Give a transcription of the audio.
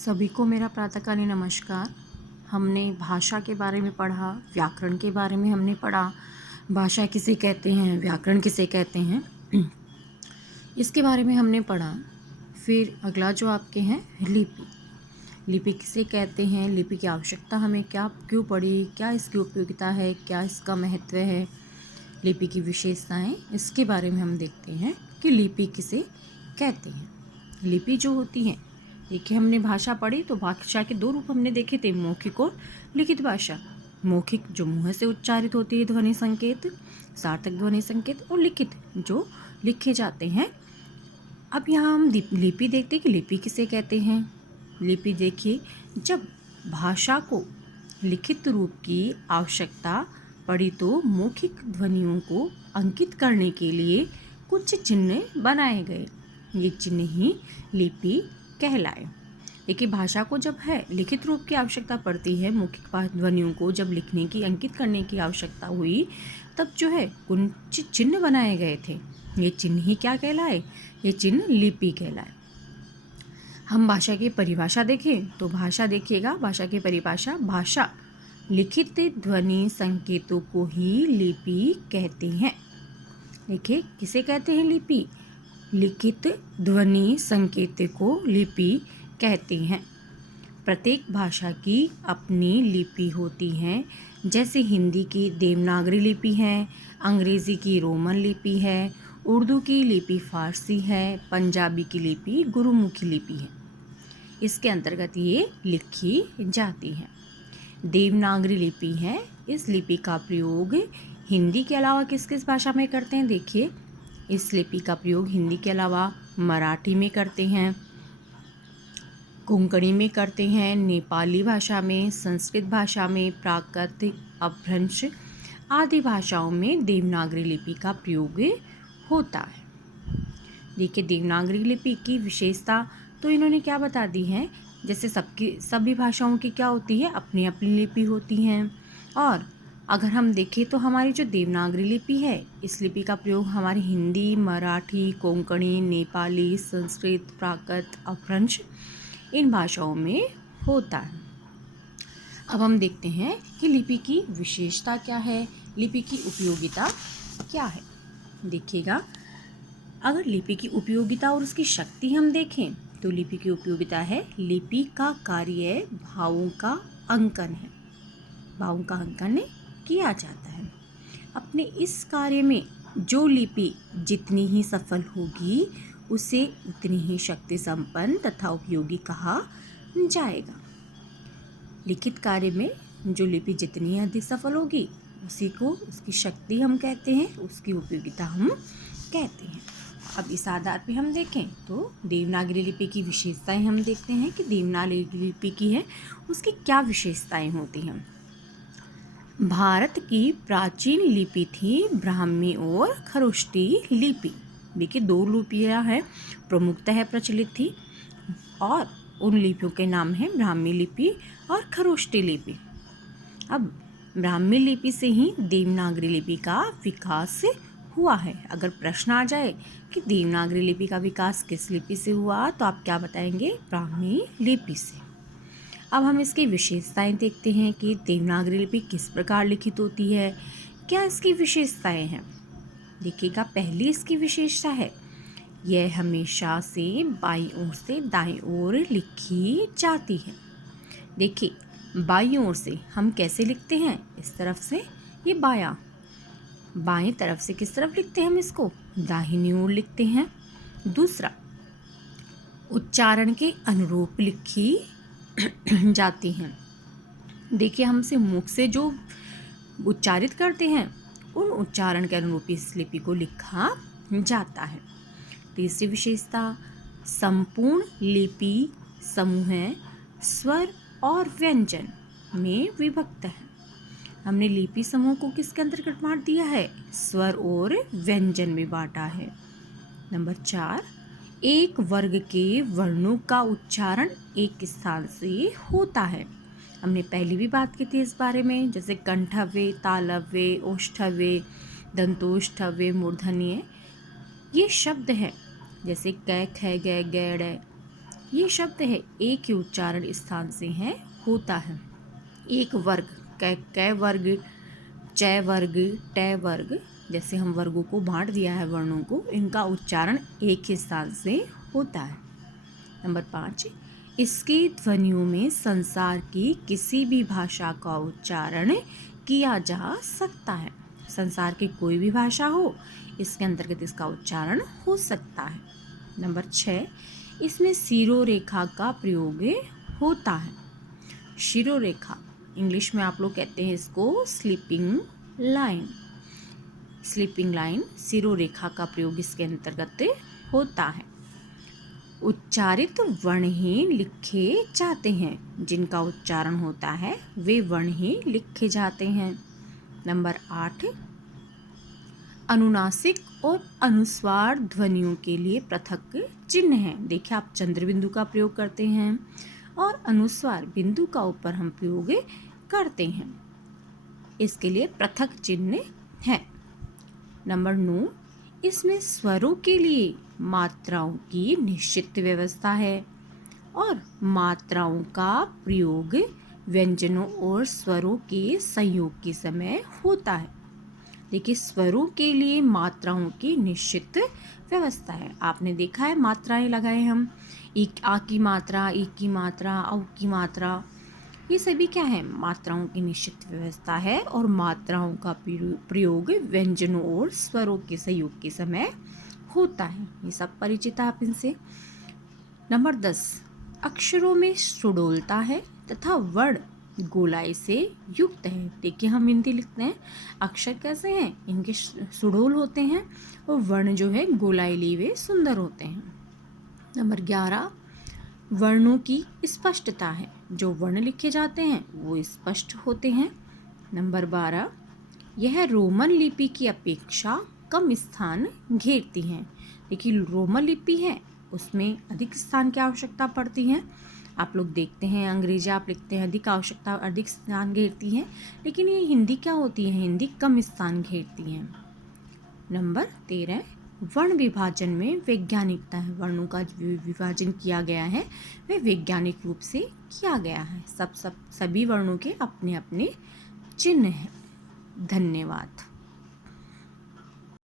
सभी को मेरा प्रातःकालीन नमस्कार। हमने भाषा के बारे में पढ़ा, व्याकरण के बारे में हमने पढ़ा। भाषा किसे कहते हैं, व्याकरण किसे कहते हैं, इसके बारे में हमने पढ़ा। फिर अगला जो आपके हैं लिपि। लिपि किसे कहते हैं, लिपि की आवश्यकता हमें क्यों पड़ी, क्या इसकी उपयोगिता है, क्या इसका महत्व है, लिपि की विशेषताएं, इसके बारे में हम देखते हैं कि लिपि किसे कहते हैं। लिपि जो होती है, देखिए हमने भाषा पढ़ी तो भाषा के दो रूप हमने देखे थे, मौखिक और लिखित भाषा। मौखिक जो मुंह से उच्चारित होती है ध्वनि संकेत, सार्थक ध्वनि संकेत, और लिखित जो लिखे जाते हैं। अब यहाँ हम लिपि देखते हैं कि लिपि किसे कहते हैं। लिपि देखिए, जब भाषा को लिखित रूप की आवश्यकता पड़ी तो मौखिक ध्वनियों को अंकित करने के लिए कुछ चिन्ह बनाए गए। ये चिन्ह ही लिपि कहलाए। देखिए भाषा को जब है लिखित रूप की आवश्यकता पड़ती है, मौखिक ध्वनियों को जब लिखने की, अंकित करने की आवश्यकता हुई, तब जो है कुछ चिन्ह बनाए गए थे। ये चिन्ह ही क्या कहलाए, ये चिन्ह लिपि कहलाए। हम भाषा की परिभाषा देखें तो भाषा देखिएगा, भाषा की परिभाषा, भाषा लिखित ध्वनि संकेतों को ही लिपि कहते हैं। देखिए किसे कहते हैं, लिपि। लिखित ध्वनि संकेत को लिपि कहते हैं। प्रत्येक भाषा की अपनी लिपि होती है। जैसे हिंदी की देवनागरी लिपि है, अंग्रेज़ी की रोमन लिपि है, उर्दू की लिपि फारसी है, पंजाबी की लिपि गुरुमुखी लिपि है। इसके अंतर्गत ये लिखी जाती है। देवनागरी लिपि है, इस लिपि का प्रयोग हिंदी के अलावा किस किस भाषा में करते हैं। देखिए इस लिपि का प्रयोग हिंदी के अलावा मराठी में करते हैं, कोंकणी में करते हैं, नेपाली भाषा में, संस्कृत भाषा में, प्राकृत, अपभ्रंश आदि भाषाओं में देवनागरी लिपि का प्रयोग होता है। देखिए देवनागरी लिपि की विशेषता तो इन्होंने क्या बता दी है। जैसे सभी भाषाओं की क्या होती है, अपनी अपनी लिपि होती हैं। और अगर हम देखें तो हमारी जो देवनागरी लिपि है, इस लिपि का प्रयोग हमारी हिंदी, मराठी, कोंकणी, नेपाली, संस्कृत, प्राकृत, अपभ्रंश इन भाषाओं में होता है। अब हम देखते हैं कि लिपि की विशेषता क्या है, लिपि की उपयोगिता क्या है। देखिएगा, अगर लिपि की उपयोगिता और उसकी शक्ति हम देखें तो लिपि की उपयोगिता है, लिपि का कार्य भावों का अंकन है। भावों का अंकन किया जाता है। अपने इस कार्य में जो लिपि जितनी ही सफल होगी उसे उतनी ही शक्ति संपन्न तथा उपयोगी कहा जाएगा। लिखित कार्य में जो लिपि जितनी अधिक सफल होगी उसी को उसकी शक्ति हम कहते हैं, उसकी उपयोगिता हम कहते हैं। अब इस आधार पे हम देखें तो देवनागरी लिपि की विशेषताएं हम देखते हैं कि देवनागरी लिपि की है उसकी क्या विशेषताएं होती हैं। भारत की प्राचीन लिपि थी ब्राह्मी और खरोष्टी लिपि। देखिए दो लिपियाँ हैं, प्रमुखतः प्रचलित थी, और उन लिपियों के नाम हैं ब्राह्मी लिपि और खरोष्टी लिपि। अब ब्राह्मी लिपि से ही देवनागरी लिपि का विकास हुआ है। अगर प्रश्न आ जाए कि देवनागरी लिपि का विकास किस लिपि से हुआ तो आप क्या बताएंगे, ब्राह्मी लिपि से। अब हम इसकी विशेषताएं देखते हैं कि देवनागरी लिपि किस प्रकार लिखित होती है, क्या इसकी विशेषताएं हैं। देखिएगा, पहली इसकी विशेषता है, यह हमेशा से बाईं ओर से दाईं ओर लिखी जाती है। देखिए बाईं ओर से हम कैसे लिखते हैं, इस तरफ से ये बायां, बाईं तरफ से किस तरफ लिखते हैं हम इसको, दाहिनी ओर लिखते हैं। दूसरा, उच्चारण के अनुरूप लिखी जाती हैं। देखिए हमसे मुख से जो उच्चारित करते हैं उन उच्चारण के अनुरूप इस लिपि को लिखा जाता है। तीसरी विशेषता, संपूर्ण लिपि समूह स्वर और व्यंजन में विभक्त है। हमने लिपि समूह को किसके अंतर्गत बांट दिया है, स्वर और व्यंजन में बांटा है। नंबर 4, एक वर्ग के वर्णों का उच्चारण एक स्थान से होता है। हमने पहले भी बात की थी इस बारे में, जैसे कंठव्य, तालव्य, ओष्ठव्य, दंतोष्ठव्य, मूर्धन्य, ये शब्द हैं। जैसे कै, ख, ग, गैड़, ये शब्द है एक ही उच्चारण स्थान से है होता है। एक वर्ग, कै वर्ग, च वर्ग, ट वर्ग, जैसे हम वर्गों को बांट दिया है वर्णों को, इनका उच्चारण एक ही स्थान से होता है। नंबर 5, इसकी ध्वनियों में संसार की किसी भी भाषा का उच्चारण किया जा सकता है। संसार की कोई भी भाषा हो, इसके अंतर्गत इसका उच्चारण हो सकता है। नंबर 6, इसमें शिरोरेखा का प्रयोग होता है। शिरोरेखा, इंग्लिश में आप लोग कहते हैं इसको स्लीपिंग लाइन। स्लीपिंग लाइन, शिरोरेखा का प्रयोग इसके अंतर्गत होता है। उच्चारित वर्ण ही लिखे जाते हैं, जिनका उच्चारण होता है वे वर्ण ही लिखे जाते हैं। नंबर 8, अनुनासिक और अनुस्वार ध्वनियों के लिए पृथक चिन्ह है। देखिए, आप चंद्र बिंदु का प्रयोग करते हैं और अनुस्वार बिंदु का ऊपर हम प्रयोग करते हैं, इसके लिए पृथक चिन्ह है। नंबर 9, इसमें स्वरों के लिए मात्राओं की निश्चित व्यवस्था है और मात्राओं का प्रयोग व्यंजनों और स्वरों के संयोग के समय होता है। देखिए, स्वरों के लिए मात्राओं की निश्चित व्यवस्था है। आपने देखा है मात्राएं लगाए हम, आ की मात्रा, ई की मात्रा, औ की मात्रा, ये सभी क्या है? मात्राओं की निश्चित व्यवस्था है और मात्राओं का प्रयोग व्यंजनों और स्वरों के संयोग के समय होता है। ये सब परिचित आप इनसे। नंबर 10, अक्षरों में सुडोलता है तथा वर्ण गोलाई से युक्त है। देखिए, हम हिंदी लिखते हैं, अक्षर कैसे हैं? इनके सुडोल होते हैं और वर्ण जो है गोलाई लिए हुए सुंदर होते हैं। नंबर 11, वर्णों की स्पष्टता है। जो वर्ण लिखे जाते हैं वो स्पष्ट होते हैं। नंबर 12, यह रोमन लिपि की अपेक्षा कम स्थान घेरती हैं। देखिए, रोमन लिपि है उसमें अधिक स्थान की आवश्यकता पड़ती है। आप लोग देखते हैं अंग्रेजी आप लिखते हैं, अधिक स्थान घेरती हैं, लेकिन ये हिंदी क्या होती है? हिंदी कम स्थान घेरती हैं। नंबर 13, वर्ण विभाजन में वैज्ञानिकता है। वर्णों का विभाजन किया गया है वह वैज्ञानिक रूप से किया गया है। सभी वर्णों के अपने अपने चिन्ह हैं। धन्यवाद।